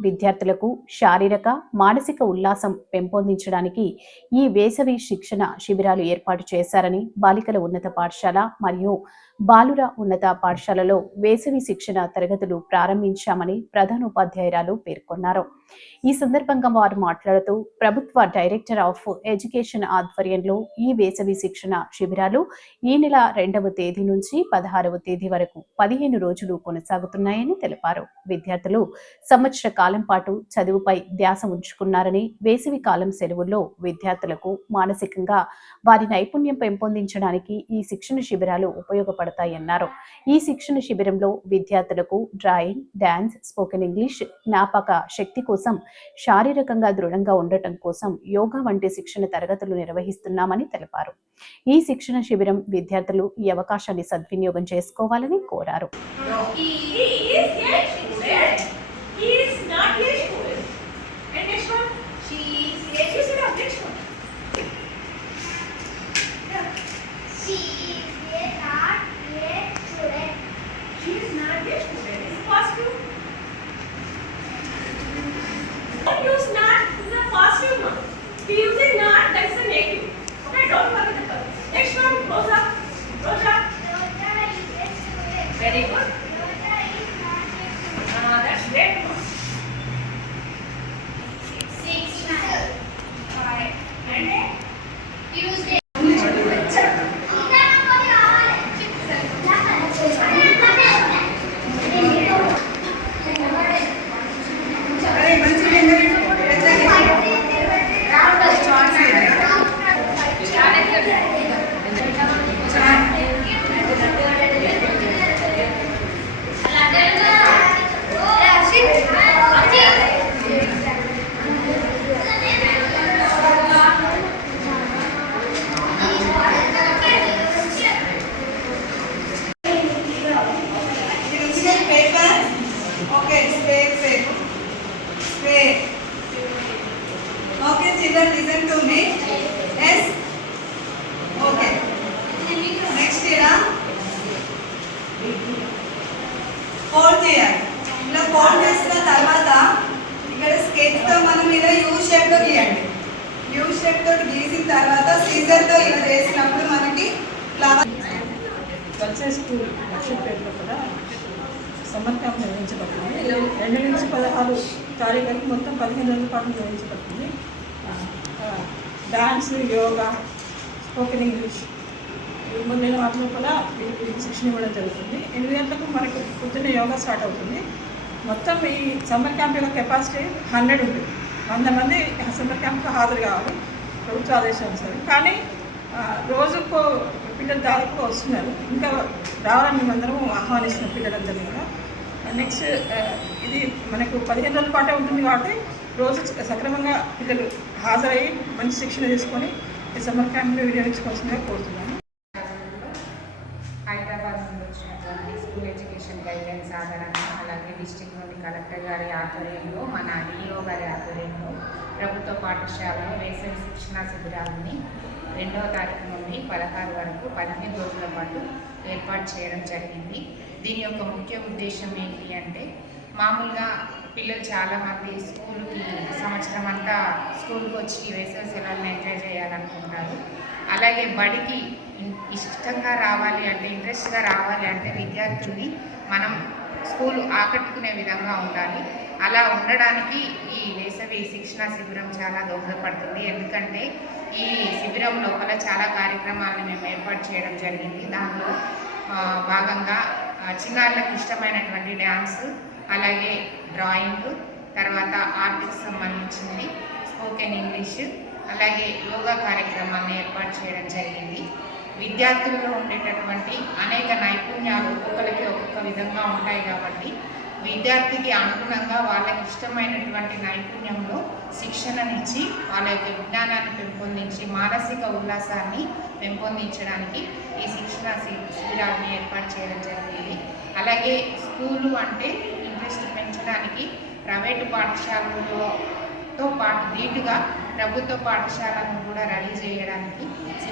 విద్యార్థులకు శారీరక, మానసిక ఉల్లాసం పెంపొందించడానికి ఈ వేసవి శిక్షణ శిబిరాలు ఏర్పాటు చేశారని బాలికల ఉన్నత పాఠశాల మరియు బాలుర ఉన్నత పాఠశాలలో వేసవి శిక్షణ తరగతులు ప్రారంభించామని ప్రధానోపాధ్యాయురాలు పేర్కొన్నారు. ఈ సందర్భంగా వారు మాట్లాడుతూ ప్రభుత్వ డైరెక్టర్ ఆఫ్ ఎడ్యుకేషన్ ఆధ్వర్యంలో ఈ వేసవి శిక్షణ శిబిరాలు ఈ నెల 2వ తేదీ నుంచి 16వ తేదీ వరకు 15 రోజులు కొనసాగుతున్నాయని తెలిపారు. విద్యార్థులు సంవత్సర కాలం పాటు చదువుపై ధ్యాస ఉంచుకున్నారని, వేసవి కాలం సెలవుల్లో విద్యార్థులకు మానసికంగా వారి నైపుణ్యం పెంపొందించడానికి ఈ శిక్షణ శిబిరాలు ఉపయోగపడతాయన్నారు. ఈ శిక్షణ శిబిరంలో విద్యార్థులకు డ్రాయింగ్, డాన్స్, స్పోకెన్ ఇంగ్లీష్, జ్ఞాపక శక్తి కోసం, శారీరకంగా దృఢంగా ఉండటం కోసం యోగా వంటి శిక్షణ తరగతులు నిర్వహిస్తున్నామని తెలిపారు. ఈ శిక్షణ శిబిరం విద్యార్థులు ఈ అవకాశాన్ని సద్వినియోగం చేసుకోవాలని కోరారు. Very good. That's great. 6, 5, and Tuesday. Okay, children, listen to me. Yes? Okay. Next here, fold చేయాలి. ఇలా ఫోల్డ్ చేసిన తర్వాత ఇక్కడ స్కెచ్ తో మనం ఇలా యూ షేప్ లో గీయండి. యూ షేప్ తో గీసిన తర్వాత సీజర్ తో ఇలా చేసినప్పుడు మనకి ఫ్లవర్. కల్చర్ స్కూల్ లక్ష్మీపేటలో కూడా సమ్మర్ క్యాంప్ నిర్వహించబడుతుంది. 2 నుంచి 16 తారీఖు వరకు మొత్తం 15 రోజుల పాటు నిర్వహించబడుతుంది. డాన్స్, యోగా, స్పోకెన్ ఇంగ్లీష్ మొదలైన వాటిలో కూడా శిక్షణ ఇవ్వడం జరుగుతుంది. 8 గంటలకు మనకు పొద్దున్న యోగా స్టార్ట్ అవుతుంది. మొత్తం ఈ సమ్మర్ క్యాంప్ యొక్క కెపాసిటీ 100 ఉంటుంది. 100 మంది సమ్మర్ క్యాంప్కి హాజరు కావాలి ప్రభుత్వ ఆదేశానుసారం. కానీ రోజుకు పిల్లలు దాదాపుగా వస్తున్నారు. ఇంకా రావాలని మేమందరం ఆహ్వానిస్తున్నాం పిల్లలందరినీ కూడా. నెక్స్ట్ ఇది మనకు 15 రోజుల పాటే ఉంటుంది కాబట్టి రోజు సక్రమంగా పిల్లలు హాజరయ్యి మంచి శిక్షణ తీసుకొని ఈ సమ్మర్ క్యాంప్ని వినియోగించుకోవాల్సిందిగా కోరుతున్నాను. హైదరాబాద్ నుండి వచ్చినటువంటి స్కూల్ ఎడ్యుకేషన్ గైడ్లైన్స్ ఆధారంగా అలాగే డిస్ట్రిక్ట్ నుండి కలెక్టర్ గారి ఆధ్వర్యంలో మన డిఓ గారి ఆధ్వర్యంలో ప్రభుత్వ పాఠశాలలో వేసవి శిక్షణ శిబిరాలని 2వ తారీఖు నుండి 16 వరకు 15 రోజుల పాటు ఏర్పాటు చేయడం జరిగింది. దీని యొక్క ముఖ్య ఉద్దేశం ఏంటి అంటే, మామూలుగా పిల్లలు చాలామంది స్కూల్కి సంవత్సరం అంతా స్కూల్కి వచ్చి వేసవి సెలవులను ఎంజాయ్ చేయాలనుకుంటారు. అలాగే బడికి ఇష్టంగా రావాలి అంటే, ఇంట్రెస్ట్గా రావాలి అంటే విద్యార్థుల్ని మనం స్కూల్ ఆకట్టుకునే విధంగా ఉండాలి. అలా ఉండడానికి ఈ వేసవి శిక్షణ శిబిరం చాలా దోహదపడుతుంది. ఎందుకంటే ఈ శిబిరం లోపల చాలా కార్యక్రమాలను మేము ఏర్పాటు చేయడం జరిగింది. దానిలో భాగంగా చిన్నారులకు ఇష్టమైనటువంటి డ్యాన్స్, అలాగే డ్రాయింగ్, తర్వాత ఆర్ట్కి సంబంధించింది, స్పోకెన్ ఇంగ్లీష్, అలాగే యోగా కార్యక్రమాన్ని ఏర్పాటు చేయడం జరిగింది. విద్యార్థుల్లో ఉండేటటువంటి అనేక నైపుణ్యాలు ఒక్కొక్కరికి ఒక్కొక్క విధంగా ఉంటాయి కాబట్టి విద్యార్థికి అనుగుణంగా వాళ్ళకి ఇష్టమైనటువంటి నైపుణ్యంలో శిక్షణనిచ్చి వాళ్ళ యొక్క విజ్ఞానాన్ని పెంపొందించి మానసిక ఉల్లాసాన్ని పెంపొందించడానికి ఈ శిక్షణ శిబిరాన్ని ఏర్పాటు చేయడం జరిగింది. అలాగే స్కూలు అంటే ఇంట్రెస్ట్ పెంచడానికి ప్రైవేటు పాఠశాలలతో పాటు ధీటుగా ప్రభుత్వ పాఠశాలను కూడా రెడీ చేయడానికి